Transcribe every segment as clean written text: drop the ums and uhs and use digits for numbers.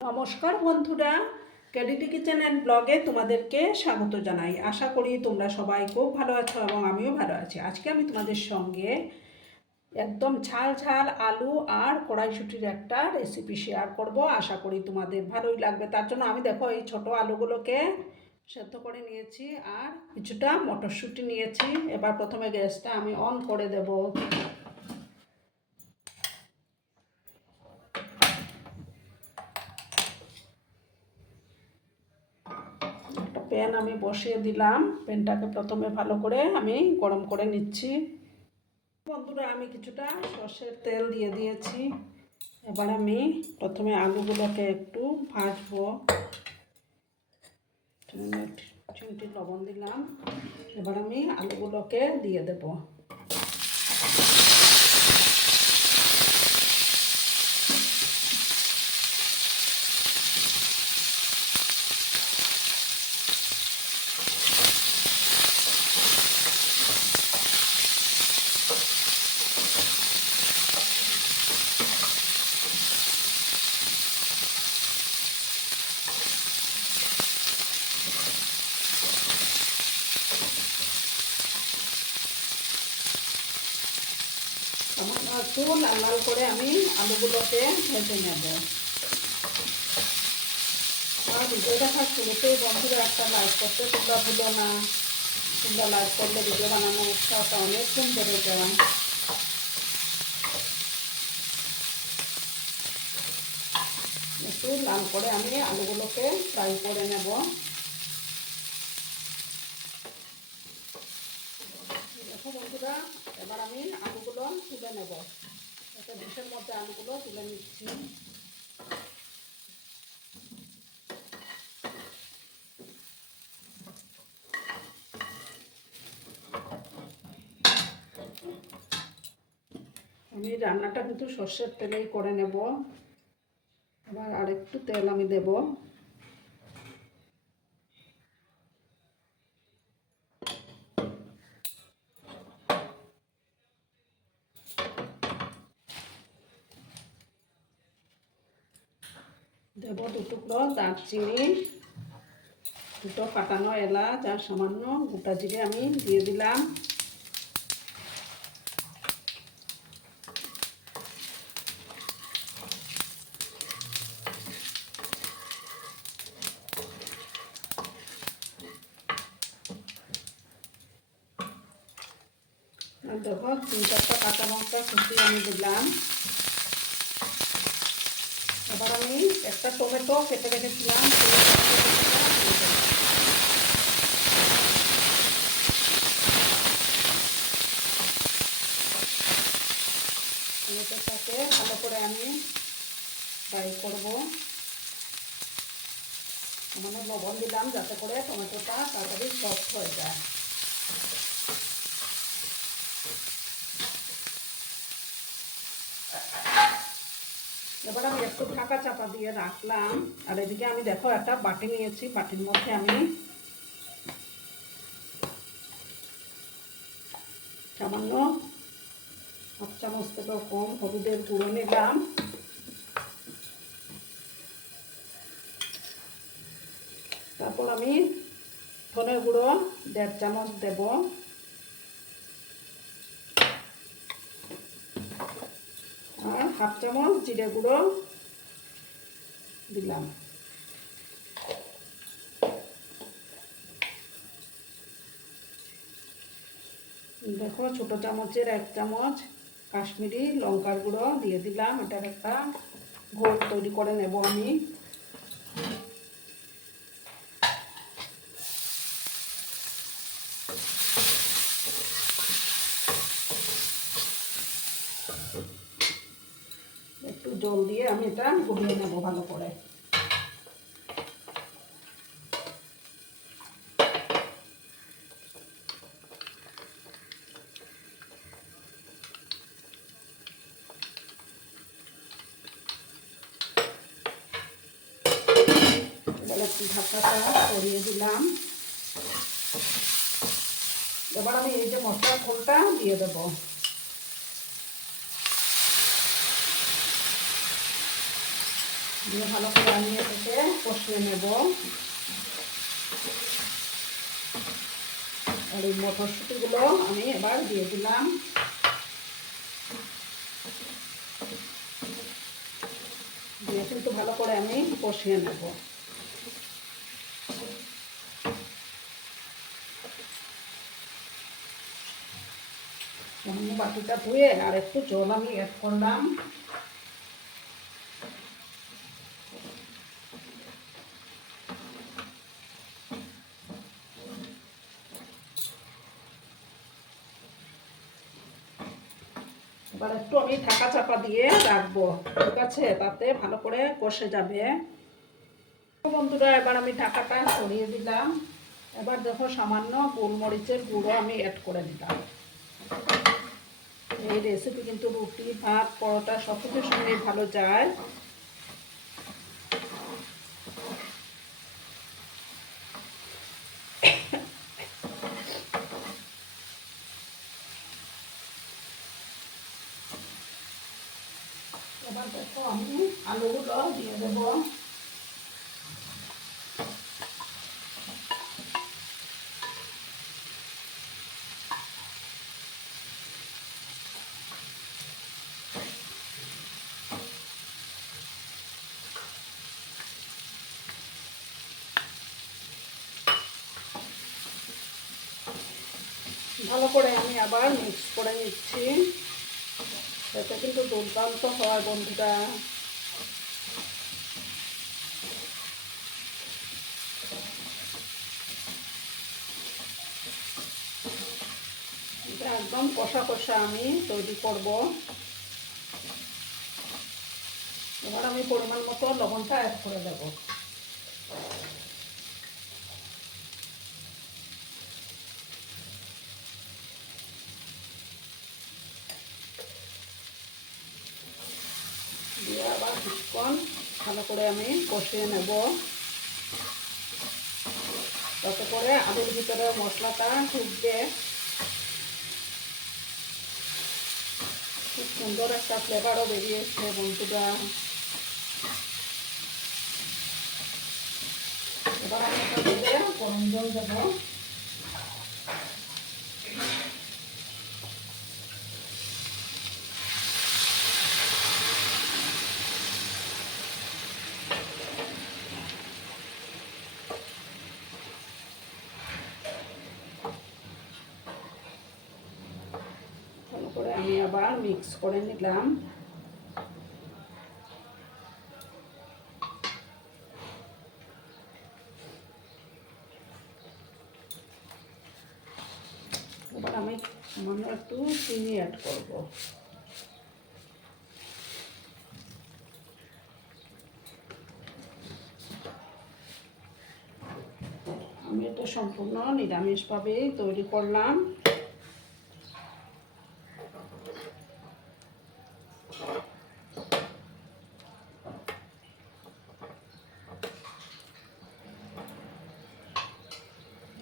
নমস্কার বন্ধুরা, ক্যাডিটি kitchen and ব্লগে তোমাদেরকে স্বাগত জানাই। আশা করি তোমরা সবাই খুব ভালো আছো এবং আমিও ভালো আছি। আজকে আমি তোমাদের সঙ্গে একদম ঝাল ঝাল আলু আর কড়াইশুঁটির একটা রেসিপি শেয়ার করব। আশা করি তোমাদের ভালোই লাগবে। তার জন্য আমি দেখো এই ছোট আলুগুলোকে সেদ্ধ করে নিয়েছি আর কিছুটা মটরশুঁটি নিয়েছি। এবার প্রথমে গ্যাসটা আমি অন করে দেব। প্যান আমি বসিয়ে দিলাম। প্যানটাকে প্রথমে ভালো করে আমি গরম করে নিচ্ছি। বন্ধুরা, আমি কিছুটা সর্ষের তেল দিয়ে দিয়েছি। এবার আমি প্রথমে আলুগুলোকে একটু ভাজবো। চিমটি লবণ দিলাম। এবার আমি আলুগুলোকে দিয়ে দেবো। একটু লাল লাল করে আমি আলুগুলোকে ভেজে নেব। আর ভিডিও দেখার শুরুতেই বন্ধুরা একটা লাইক করতে তোমরা ভুলো না। তোমরা লাইক করলে ভিডিও বানানোর উৎসাহটা অনেকক্ষণ বেড়ে যায়। একটু লাল করে আমি আলুগুলোকে ফ্রাই করে নেব। দেখো বন্ধুরা, এবার আমি আলুগুলো তুলে নেব। একটা ডিশের মধ্যে আলুগুলো তুলে নিচ্ছি। আমি রান্নাটা কিন্তু সর্ষের তেলেই করে নেব। এবার আরেকটু তেল আমি দেব। দেব দু টুকরো দারচিনি, দুটো ফাটানো এলাচ আর সামান্য গোটা জিরে আমি দিয়ে দিলাম। আর দেখো 3-4টা কাঁচা লঙ্কা কুচিয়ে আমি দিলাম। এবার আমি একটা টমেটো কেটে রেখেছিলাম, টমেটোটাকে ভালো করে আমি ফ্রাই করব। মানে লবণ দিলাম যাতে করে টমেটোটা তাড়াতাড়ি সফট হয়ে যায়। এবার আমি একটু ঢাকা চাপা দিয়ে রাখলাম। আর এদিকে আমি দেখো একটা বাটি নিয়েছি, বাটির মধ্যে আমি সামান্য 1 চামচ থেকেও কম হলুদের গুঁড়ো নিলাম। তারপর আমি ধনের গুঁড়ো 1.5 চামচ দেব। আর 1/2 চামচ জিরে গুঁড়ো দিলাম। দেখো ছোট চামচের 1 চামচ কাশ্মীরি লঙ্কার গুঁড়ো দিয়ে দিলাম। এটার একটা ঘোল তৈরি করে নেব আমি। একটু জল দিয়ে আমি এটা গুলিয়ে নেব ভালো করে। একটু ঢাকাটা সরিয়ে দিলাম। এবার আমি এই যে মশলার ঘোলটা দিয়ে দেবো। দিয়ে ভালো করে আমি এটাকে কষিয়ে নেব। আর এই মটরশুঁটিগুলো আমি এবার দিয়ে দিলাম। দিয়ে কিন্তু ভালো করে আমি কষিয়ে নেব। বাটিটা ধুয়ে আর একটু জল আমি অ্যাড করলাম। এবার একটু আমি ঢাকা চাপা দিয়ে রাখবো, ঠিক আছে? তাতে ভালো করে কষে যাবে। বন্ধুরা, এবার আমি ঢাকাটা সরিয়ে দিলাম। এবার দেখো সামান্য গোলমরিচের গুঁড়ো আমি অ্যাড করে দিলাম। এই রেসিপি কিন্তু রুটি, ভাত, পরোটা সব কিছুর সঙ্গেই ভালো যায়। এবার দেখো আমি আলুগুলো দিয়ে দেবো। ভালো করে আমি আবার মিক্স করে নিচ্ছি। এটা কিন্তু দুর্দান্ত হয় বন্ধুরা। এটা একদম কষা কষা আমি তৈরি করব। এবার আমি পরিমাণ মতো লবণটা অ্যাড করে দেব। দিয়ে আবার কিছুক্ষণ ভালো করে আমি কষিয়ে নেব, তাতে করে আলুর ভিতরে মশলাটা ঢুকবে। খুব সুন্দর একটা ফ্লেভারও বেরিয়েছে বন্ধুরা। এবার আমি এটাতে গরম জল দেবো। ভালো করে আমি আবার মিক্স করে নিলাম। এবার আমি সামান্য একটু চিনি অ্যাড করব। আমি এটা সম্পূর্ণ নিরামিষভাবেই তৈরি করলাম।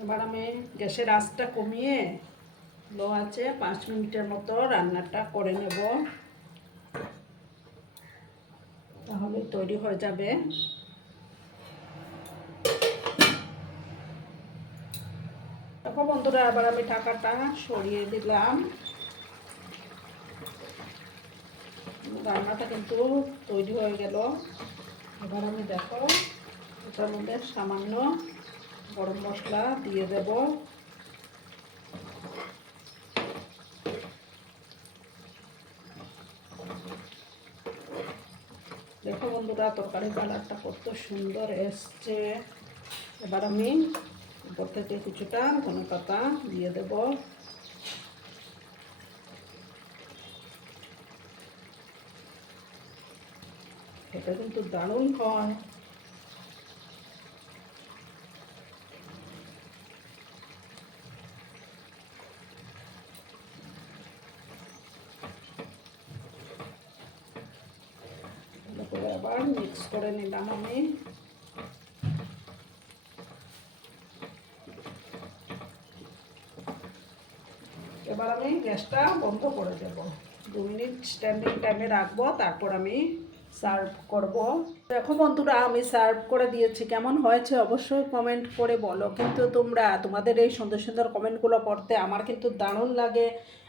এবার আমি গ্যাসের আঁচটা কমিয়ে লো আছে 5 মিনিটের মতো রান্নাটা করে নেব, তাহলে তৈরি হয়ে যাবে। দেখো বন্ধুরা, এবার আমি ঢাকাটা সরিয়ে দিলাম। রান্নাটা কিন্তু তৈরি হয়ে গেল। এবার আমি দেখো এটার মধ্যে সামান্য গরম মশলা দিয়ে দেব। দেখো বন্ধুরা, তরকারির কালারটা কত সুন্দর এসছে। এবার আমি উপর থেকে কিছুটা ধনেপাতা দিয়ে দেব। এটা কিন্তু দারুণ হয়। করে আবার মিক্স করে নিলাম আমি। এবার আমি গ্যাসটা বন্ধ করে দেব। 2 মিনিট স্ট্যান্ডিং টাইমে রাখবো, তারপর আমি সার্ভ করব। দেখো বন্ধুরা, আমি সার্ভ করে দিয়েছি। কেমন হয়েছে অবশ্যই কমেন্ট করে বলো। কিন্তু তোমাদের এই সুন্দর সুন্দর কমেন্টগুলো পড়তে আমার কিন্তু দারুণ লাগে।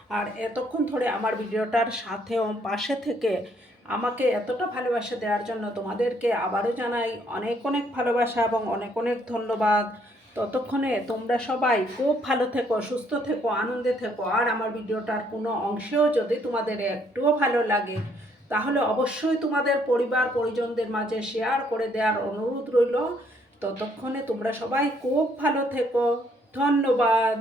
আর এতক্ষণ ধরে আমার ভিডিওটার সাথেও পাশে থেকে আমাকে এতটা ভালোবাসা দেওয়ার জন্য তোমাদেরকে আবারও জানাই অনেক অনেক ভালোবাসা এবং অনেক অনেক ধন্যবাদ। ততক্ষণে তোমরা সবাই খুব ভালো থেকো, সুস্থ থেকো, আনন্দে থেকো। আর আমার ভিডিওটার কোনো অংশেও যদি তোমাদের একটুও ভালো লাগে তাহলে অবশ্যই তোমাদের পরিবার পরিজনদের মাঝে শেয়ার করে দেওয়ার অনুরোধ রইল। ততক্ষণে তোমরা সবাই খুব ভালো থেকো। ধন্যবাদ।